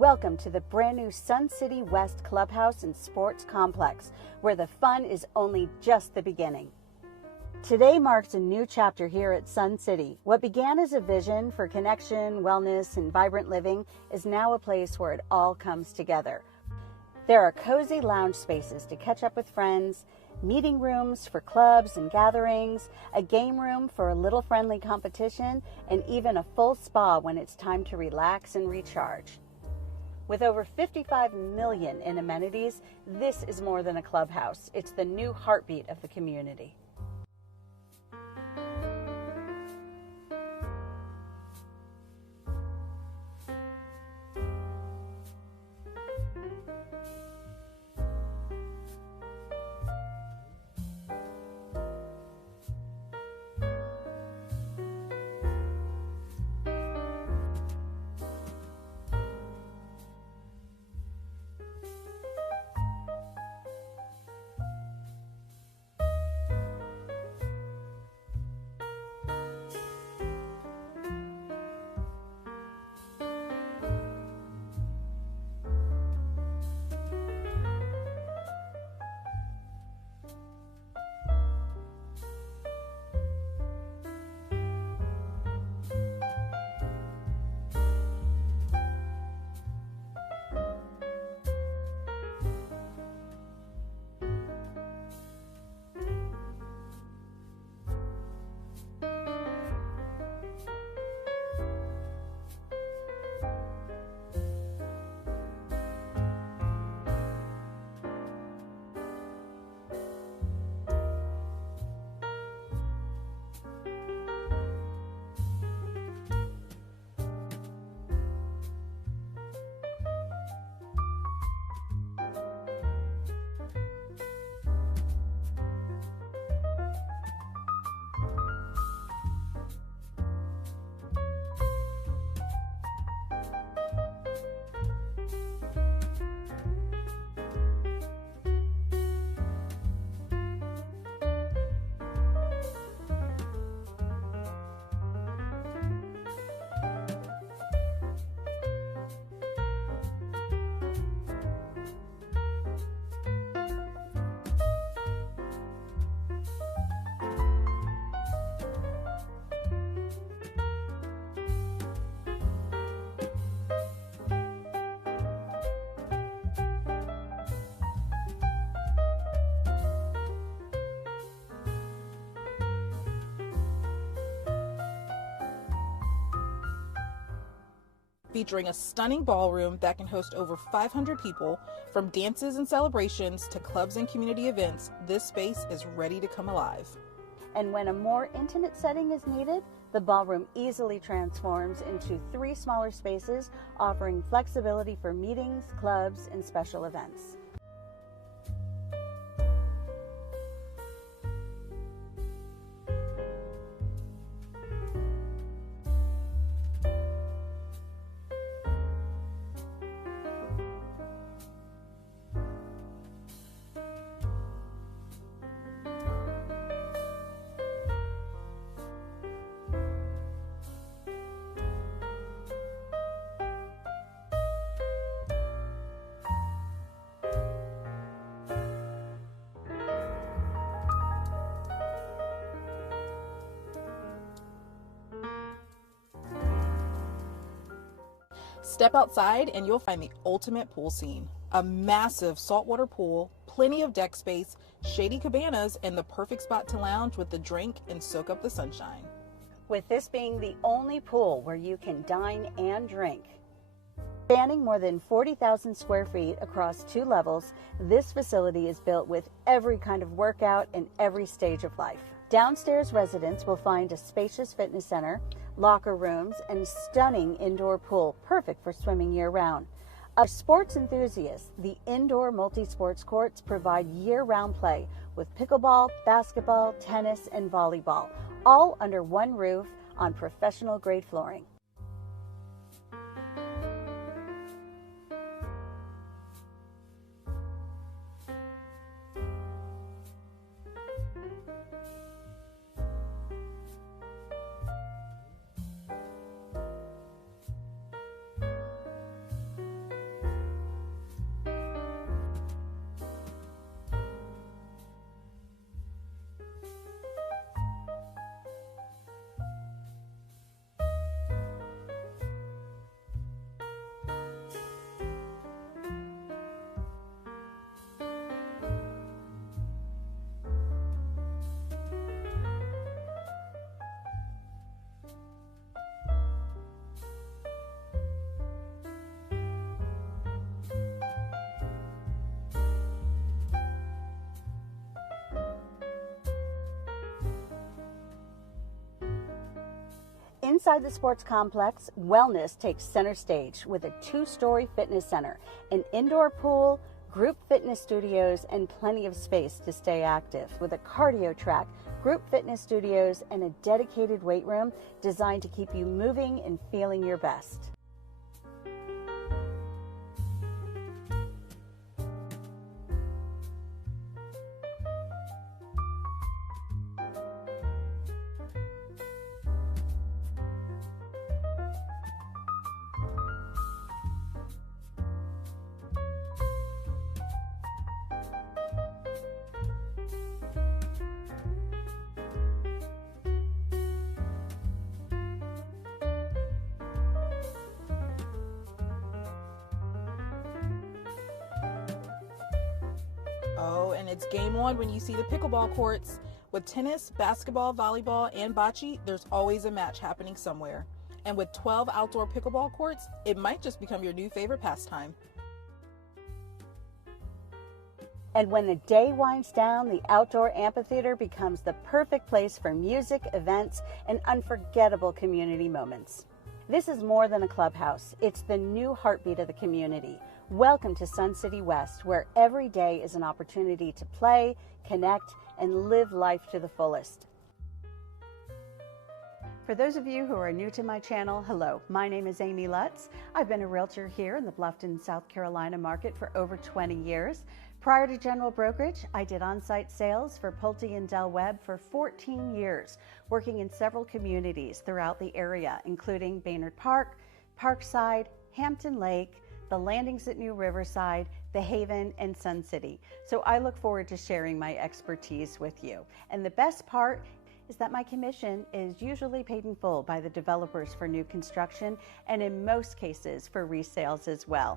Welcome to the brand new Sun City West Clubhouse and Sports Complex, where the fun is only just the beginning. Today marks a new chapter here at Sun City. What began as a vision for connection, wellness, and vibrant living is now a place where it all comes together. There are cozy lounge spaces to catch up with friends, meeting rooms for clubs and gatherings, a game room for a little friendly competition, and even a full spa when it's time to relax and recharge. With over 55 million in amenities, this is more than a clubhouse. It's the new heartbeat of the community. Featuring a stunning ballroom that can host over 500 people. From dances and celebrations to clubs and community events, this space is ready to come alive. And when a more intimate setting is needed, the ballroom easily transforms into 3 smaller spaces, offering flexibility for meetings, clubs, and special events. Step outside and you'll find the ultimate pool scene. A massive saltwater pool, plenty of deck space, shady cabanas, and the perfect spot to lounge with a drink and soak up the sunshine. With this being the only pool where you can dine and drink. Spanning more than 40,000 square feet across 2 levels, this facility is built with every kind of workout and every stage of life. Downstairs residents will find a spacious fitness center, locker rooms, and stunning indoor pool, perfect for swimming year-round. Of sports enthusiasts, the indoor multi-sports courts provide year-round play with pickleball, basketball, tennis, and volleyball, all under one roof on professional-grade flooring. Inside the sports complex, wellness takes center stage with a 2-story fitness center, an indoor pool, group fitness studios, and plenty of space to stay active. With a cardio track, group fitness studios, and a dedicated weight room designed to keep you moving and feeling your best. Oh, and it's game on when you see the pickleball courts. With tennis, basketball, volleyball, and bocce, there's always a match happening somewhere. And with 12 outdoor pickleball courts, it might just become your new favorite pastime. And when the day winds down, the outdoor amphitheater becomes the perfect place for music, events, and unforgettable community moments. This is more than a clubhouse. It's the new heartbeat of the community. Welcome to Sun City West, where every day is an opportunity to play, connect, and live life to the fullest. For those of you who are new to my channel, hello, my name is Amy Lutz. I've been a realtor here in the Bluffton, South Carolina market for over 20 years. Prior to general brokerage, I did on-site sales for Pulte and Del Webb for 14 years, working in several communities throughout the area, including Baynard Park, Parkside, Hampton Lake, the landings at New Riverside, the Haven, and Sun City. So I look forward to sharing my expertise with you. And the best part is that my commission is usually paid in full by the developers for new construction, and in most cases for resales as well.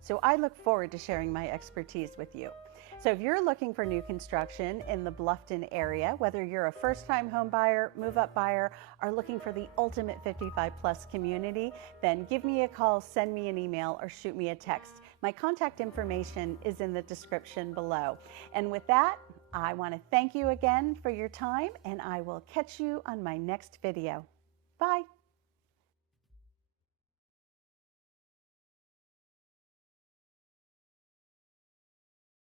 So I look forward to sharing my expertise with you. So if you're looking for new construction in the Bluffton area, whether you're a first-time home buyer, move-up buyer, or looking for the ultimate 55-plus community, then give me a call, send me an email, or shoot me a text. My contact information is in the description below. And with that, I want to thank you again for your time, and I will catch you on my next video. Bye.